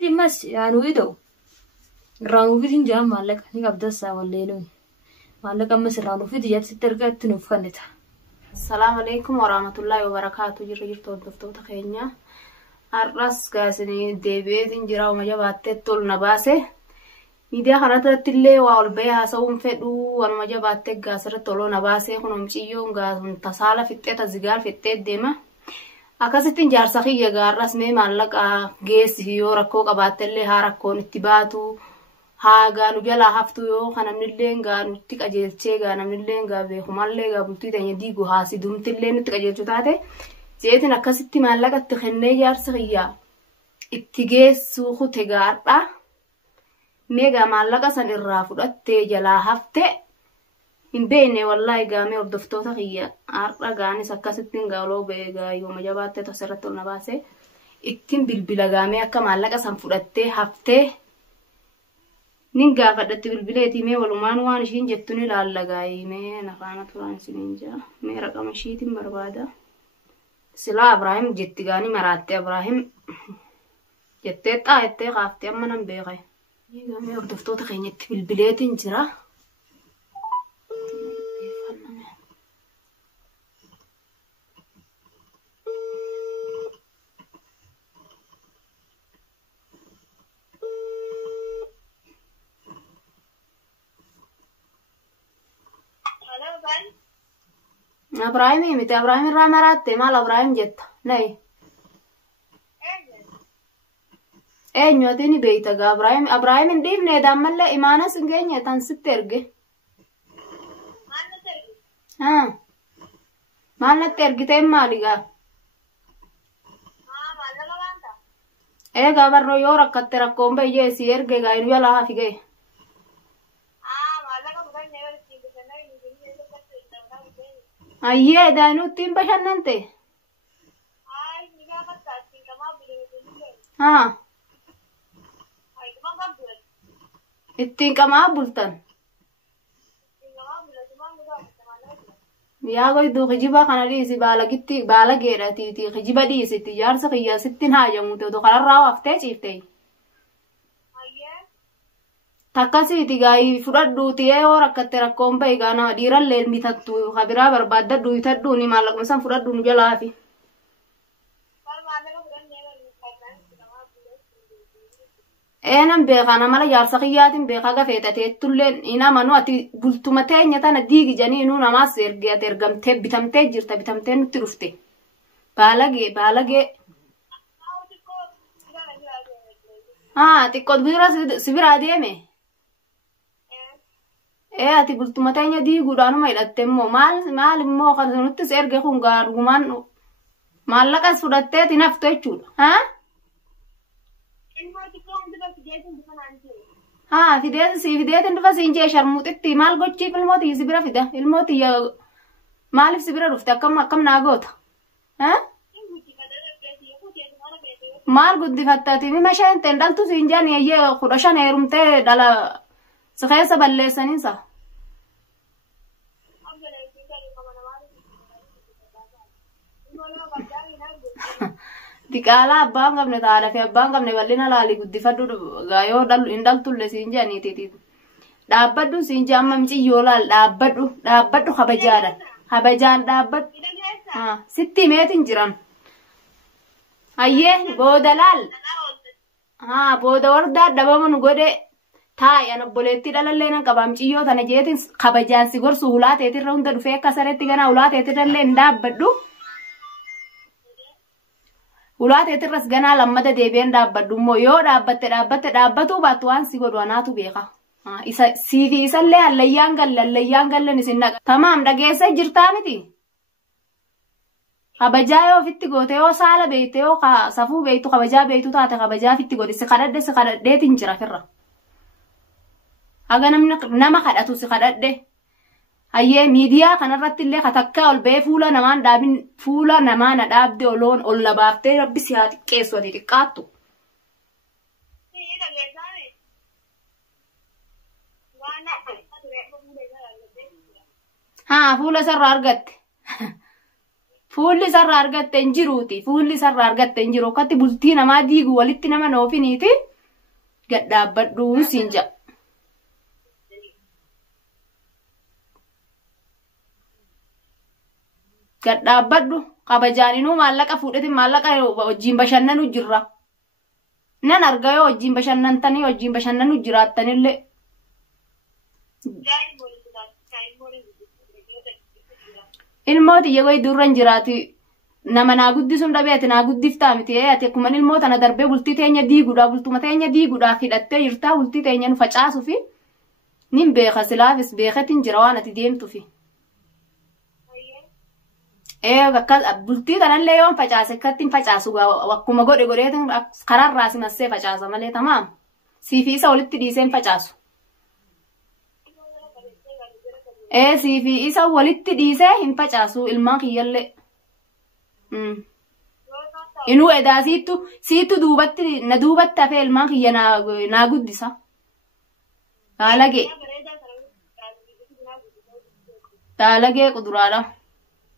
Dimas يعني ويدو رانو في جام مالك نقبض الساعة والليل مالك أما سرانو في ديات سترقة تنفخنتها. السلام عليكم ورحمة الله وبركاته. جرجرتو دفتو تخينيا الرأس كاسني ديبيت إنجرا وما جبت تول نباسه ميديا خرطت تلي والبيها سوم فدو وما جبت جاسر تولو نباسه خنوم شيء جاس تصالة في التة زجار في التة ديما أكاسيتين جارسخي يجارس مي مالك جيس هيو ركو قبات اللي هاركون اتباتو ها غانو جلا هفتو يو خنا منلين غانو تك أجلتشي غانا منلين غابي خمالي غابلتو تاني ديغو هاسي دوم تلين تك أجلتشو تاتي زيتين أكاسيتي مالك اتخني جارسخيا اتجيس سوخو تجارة ميغا مالك سن الرافو اتجلا هفتي إن بيني والله قامي وردفتو تخيّا عرّا قاني سكاستين قالوا بيغا يوم جباتي تسرطو نباسي اتين بالبلا قامي اكا مالك سنفرطي هفتي ننقا فدت بالبلاتي مي والومان وانشين جتوني لالقاي مي نخانا فرانسي ننجا مي رقم شيتين بربادا سلا إبراهيم جتقاني مراتي إبراهيم جتت آيتي خافتي أما ننبيغي قامي وردفتو تخيّا بالبلاتي نجرا إبراهيم متى إبراهيم رامرات مال إبراهيم جت ناي إيه نيوتيني بيتا إبراهيم نديم ندام ملا إيمانا سنجيني تنسيت ترجع ها مالنا ترجع تيم ماليجا إيه قبر نيورك كتركم بيجي سيرجع جاينو يلا هافيجي أيه دانو تيم بشننتي ها التين كما بولتن يا قوي دو خجيبا خنالي سي بالغتي بالغيراتي تي خجيبا دي ستي يار سخيا ستين هاجا موتو دو خلال راو افتي چيفتي تاكاسي تي غاي فرادو تي وركت ركوم بيغانا ديرال لين ميتاتو خبيرا برباد دو يتدو ني مالك مسان فرادو نجلافي أنا بيغانا مالا يار سخياتين بيغا غفيتاتي تولين إنا منو أتي بلتمتين نتانا ديغي جانينو نما سيرغي أترغمتي بتمتي جرتا بتمتي نترفتي بالغي تيكود بيرا سبيرا ديمي إيه أتي بلتمتين ديغو دانو ميلاتيمو مال مو خلصنوتي سيرغي خونغار غمان مالك أسفراتي تنفتو يچول فيديات انت فسينجي شرموت مال قوتشي في الموتي سبرا فيدا الموتي يا مالف سبرا رفتا كم ناقوت مال قد فتاتي مي مشا انت دالتو سينجاني يا خرشان يرمتي دالا سخيسه بلسنين صح Dikala abang kamne taara fe abang kamne wallina laali guddifaddu gaayoo indaltu le sinjani titi dhaabbaddu sinja amma mci yoolal dhaabbaddu habajaan dhaabbaddu sitti meetin jiran ayyee booda laal booda wardaa dhabaman godhe taayan obboleetti dhalallee nan qaba mciyyoo tana jeetin habajaan si gorsu ulaateetirra hunda dhufee akka sareetti ganaa ulaateetirrallee hin dhaabbaddu ولات يترس جنا لما ده ديبين دابدو مو يو دابتو باتوان سيقول واناتو بيخا سيفي يسلي الليان قال نسينا تمام ده جيسا جرتامتي خبجايو فيتي قوتيو سالة بيتيو صفو بيتو خبجا بيتو تاتي خبجا فيتي قوتي سخرد دي تنجرا فرا اغا نما خداتو سخرد دي أيه ميديا كان رات اللي خطكة والبيع فولا نمان دابين فولا نمان داب دولون ولا بافتي ربي سيات كيس ودي تكاتو فولا سر أرجت فولي سر أرجت تنجروتي فولي سر أرجت تنجرو كاتي بلتي نما ديجو ولتي نما نوفينيتي قد دابدو سينجا قد دابدو قبجانينو مالك فودتي مالك وجين بشننو جرا نان ارغايو وجين بشننتني وجين بشننو جراتني اللي الموت يغوي دورن جراتي nama naa guddisuun dhabeeti naa guddiftaa miti ati akkuma ilmoota na darbee bultii teenya diiguudha bultuma teenya diiguudha hidhattee jirtaa bultii teenya nu facaasu fi nin beeka silaafis beekatiin jira waan ati deemtu fi akka bultii tanallee yoon facaase akkattiin facaasu akkuma godhe godheetin kararraa simassee facaasa malee tamaam siifi isa walitti dhiiseen facaasu siifi isa walitti dhiisee hin facaasu ilmaan kiyyallee inuu edaa siitu duubatti na duubatti hafee ilmaan kiyya naa guddisa daalagee quduraadha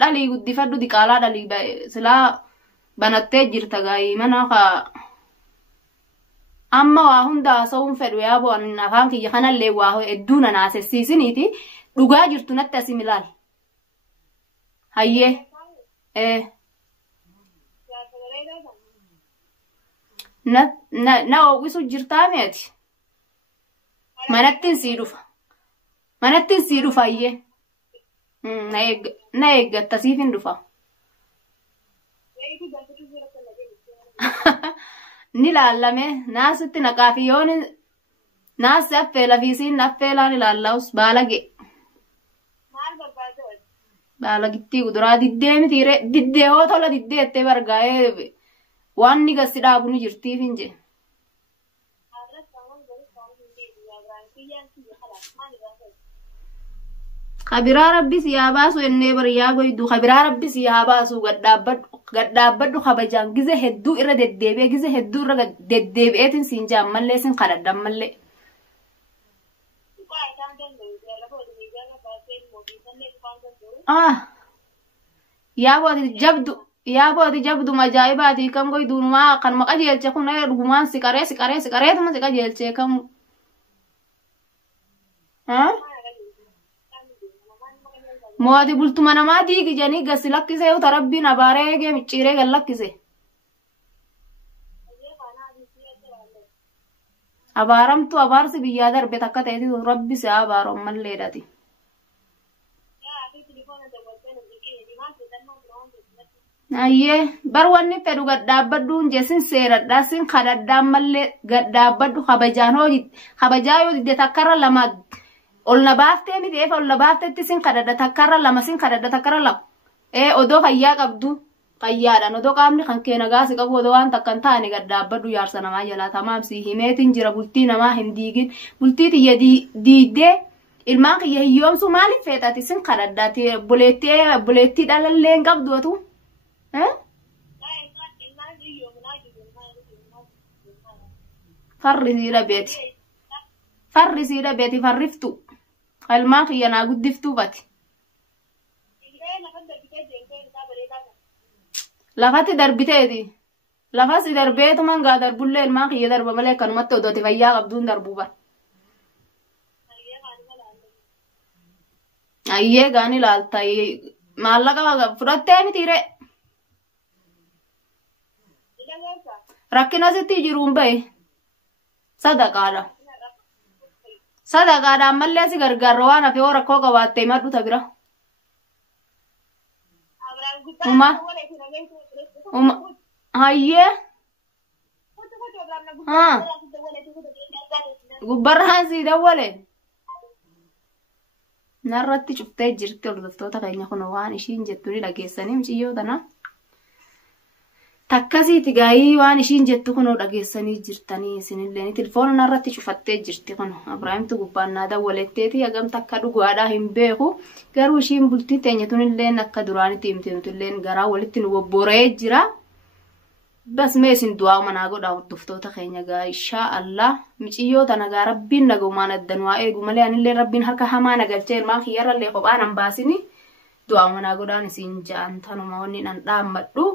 dhalii guddifadhu diqaalaa dhalii silaa banattee jirta gaayii mana amma waa hunda haasa'uun fedhu yaa bo'an afaan kiyya kanallee waa hedduu na naasessiisiniiti dhugaa jirtu natti asim ilaal hayyee na owisu jirtaa meeti manattiin sii dhufa iyyee na eeggatta siifin dhufa ni laallame naasitti naqaafi yoon naasi affeela fiisiin affeelaan ilaallawus baalagittii kuduraa diddee mitiire diddee hoo tola diddee ettee bargaa'ee waan ni gassi dhaabu ni jirtiif hin jee kabiraa rabbi siyaa baasu ennee bariyaa goydu kabiraa rabbi siyaa baasu gaddaabbadhu kabajaan gize hedduu irra deddeebi'ee gize hedduu irra deddeebi'eetin siin jaan mallee sin kadhadhan mallee yaa booti jabdu majaa'ibaati kam goyduunumaa kan maqa jeelche kun dhugumaan siqareetuma siqa jeelchee kam mooti bultuma namaa diigi janii gasi lakkisee uta rabbiin abaaree eegee micciiree gal lakkise abaaramtu abaarsi biyyaa darbe takka ta'eeti rabbi si abaaru malleedhati ayyee bar wanni fedhu gaddaabbadhuun jeesin seeradhaa sin kadhadhaan mallee gaddaabbadhu kabajaa yoo didde takkarra lama ol na baaftee miti eefa ol na baaftetti sin kadhadha takkarra lama sin kadhadha takkarra lama odoo fayyaa qabdu fayyaadhaan odoo qaamni kan kee nagaasi qabu odoo waan takkan taane gaddaabbadhu yaarsa namaa jalaa tamaam si himeetin jira bultii namaa hin diigin bultii tiyya diiddee ilmaan kiyya hiyyoomsu maaliif feetati sin kadhadhaati buleettii dhalallee hin qabduutu farrisiidha beeti farriftu ilmaan kiyya naa guddiftuu bati lafatti darbiteeti lafasi darbeetuman gaa darbullee ilmaan kiyya darba malee akkanumatti odooti fayyaa qabduun darbuu bar ayyee gaan ilaalta maallaqa fudhattee mitiire rakkina sitti jiruun bahe sadaqaadhaan mallee si gargaarra waan hafe hoo rakkoo qabaattee madhuta bira hayyee gubbarraan sii dawwale narratti cuftee jirti hordoftoota keenya kun waan ishiin jettu ni dhageessanii miciyyoo tana takkasiiti gaayii waan ishiin jettu kun dhageessanii jirtanii isinillee telefoona narratti cufattee jirti kun Abrahaamtu gubbaan naa dawwaletteeti hagam takka dhugaadhaa hin beeku garuu ishiin bultii teenya tunillee akka duraanitti himteenutillee garaa walitti nu bobboree jira bas mee isin du'aa manaa godhaa hordoftoota keenya gaa inshaa Allah miciyyoo tana gaa rabbiin nagaumaan addan waa eegu malee anillee rabbiin harka hamaa nagalchee ilmaan kiyyarrallee kophaan hin baasini du'aa manaa godhaan isin ja'an tanuma wanni nan dhaammadhu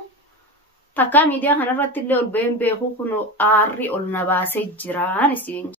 takka miidiyaa kanarratti illee ol ba'een beekuu kunoo aarri ol na baasee jiraan isin